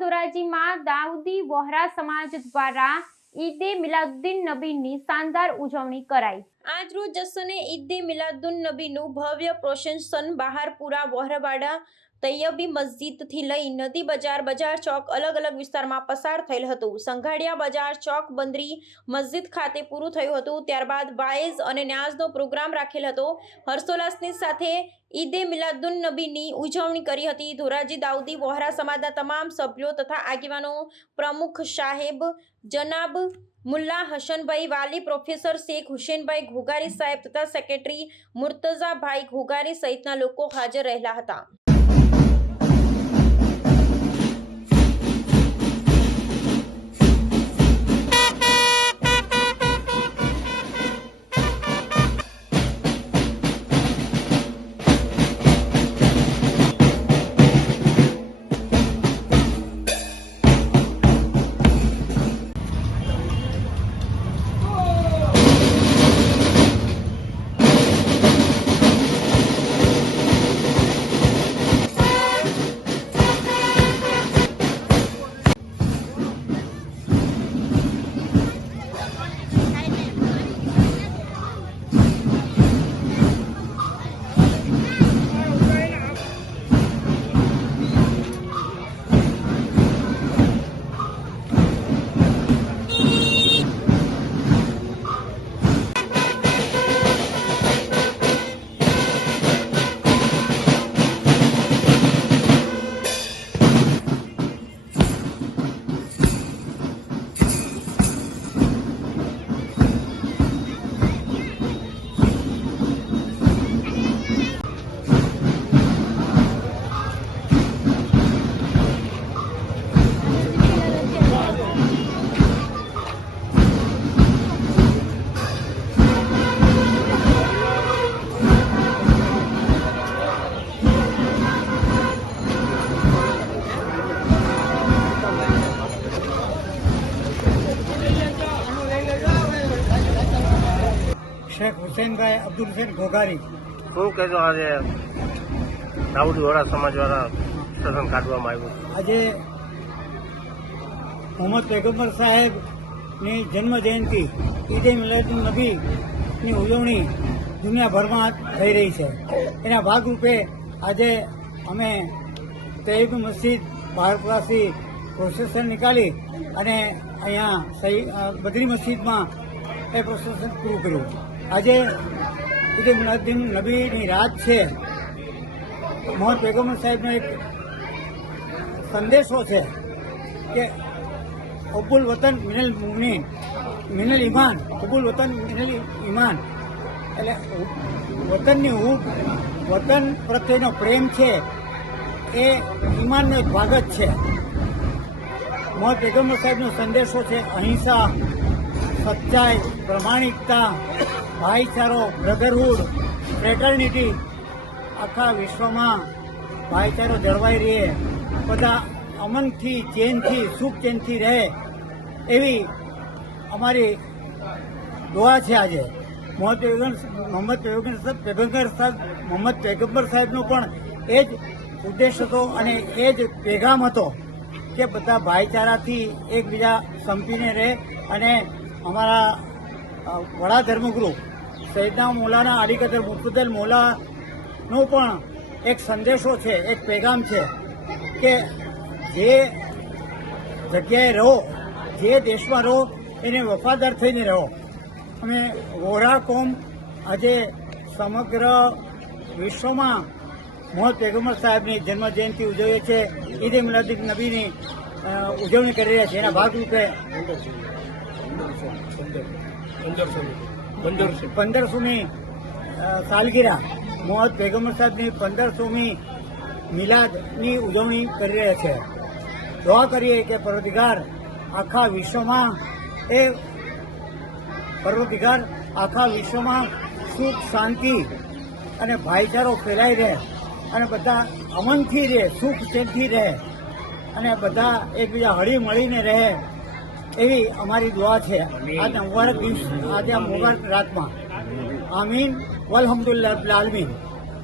ધોરાજીમાં દાઉદી વોહરા સમાજ દ્વારા ઈદે મિલાદુન નબીની શાનદાર ઉજવણી કરાઈ। આજરોજ જશ્ને ઈદે મિલાદુન નબીનું ભવ્ય પ્રોસેશન બહારપુરા વોહરાવાડા તૈયબી મસ્જિદથી લઈ નદી બજાર ચોક અલગ અલગ વિસ્તારમાં પસાર થયેલ હતું। સંઘાડિયા બજાર ચોક બંદરી મસ્જિદ ખાતે પૂરું થયું હતું। ત્યારબાદ વાઇઝ અને ન્યાઝનો પ્રોગ્રામ રાખેલ હતો। હર્ષોલ્લાસની સાથે ઈદે મિલાદુન નબીની ઉજવણી કરી હતી। ધોરાજી દાઉદી વોહરા સમાજના તમામ સભ્યો તથા આગેવાનો, પ્રમુખ સાહેબ જનાબ મુલ્લા હસનભાઈ વાલી, પ્રોફેસર શેખ હુસેનભાઈ ઘોઘારી સાહેબ તથા સેક્રેટરી મુર્તઝાભાઈ ઘોઘારી સહિતના લોકો હાજર રહેલા હતા। शेख हुसैनभाई अब्दुल हुसैन घोघारी શું કહેજો આજે દાઉદી વોહરા સમાજ દ્વારા સદન કાઢવામાં આવ્યું? આજે મોહમ્મદ પૈગંબર સાહેબની જન્મ જયંતિ ઈદે મિલાદુન નબીની ઉજવણી દુનિયાભરમાં થઈ રહી છે। એના ભાગરૂપે આજે અમે તૈયબી મસ્જિદ બહારપુરાથી પ્રોસેશન નીકાળી અને અહીંયા બદરી મસ્જિદમાં એ પ્રોસેશન પૂરું કર્યું। આજે ઈદે મિલાદુન નબીની રાત છે। મોહમ્મદ પૈગંબર સાહેબનો એક સંદેશો છે કે હુબ્બુલ વતન મિનલ મુમિન મિનલ ઈમાન, હુબ્બુલ વતન મિનલ ઈમાન, એટલે વતનની વતન પ્રત્યેનો પ્રેમ છે એ ઈમાનનો એક ભાગ જ છે। મોહમ્મદ પૈગંબર સાહેબનો સંદેશો છે અહિંસા, સચ્ચાઈ, પ્રમાણિકતા, ભાઈચારો, બ્રધરહુડ, ફ્રેટર્નિટી। આખા વિશ્વમાં ભાઈચારો જળવાઈ રહે, બધા અમનથી, ચેનથી, સુખ ચેનથી રહે એવી અમારી દુઆ છે। આજે મોહમ્મદ પૈગંબર સાહેબનો પણ એ જ ઉદ્દેશ હતો અને એ જ પેગામ હતો કે બધા ભાઈચારાથી એકબીજા સંપીને રહે। અને અમારા વડા ધર્મગુરુ સૈયદના મૌલાના અલી કદર મુફદ્દલ મૌલાનો પણ એક સંદેશો છે, એક પેગામ છે કે જે જગ્યાએ રહો, જે દેશમાં રહો એને વફાદાર થઈને રહો। અમે વોહરા કોમ આજે સમગ્ર વિશ્વમાં મોહમ્મદ પૈગંબર સાહેબની જન્મ જયંતિ ઉજવીએ છીએ, ઈદે મિલાદુન નબીની ઉજવણી કરી રહ્યા છીએ। એના ભાગરૂપે 1500મી સાલગીરા, મોહમ્મદ પૈગંબર સાહેબની 1500મી મિલાદની ઉજવણી કરી રહ્યા છે। દુઆ કરીએ કે પરવરદિગાર આખા વિશ્વમાં સુખ, શાંતિ અને ભાઈચારો ફેલાઈ રહે અને બધા અમનથી રહે, સુખ ચેનથી રહે અને બધા એકબીજા હળી મળીને રહે એવી અમારી દુઆ છે આજના મુબારક દિવસ, આજે આ મુબારક રાતમાં। આમીન વલ્હમ્દુલિલ્લાહ રબ્બિલ આલમીન।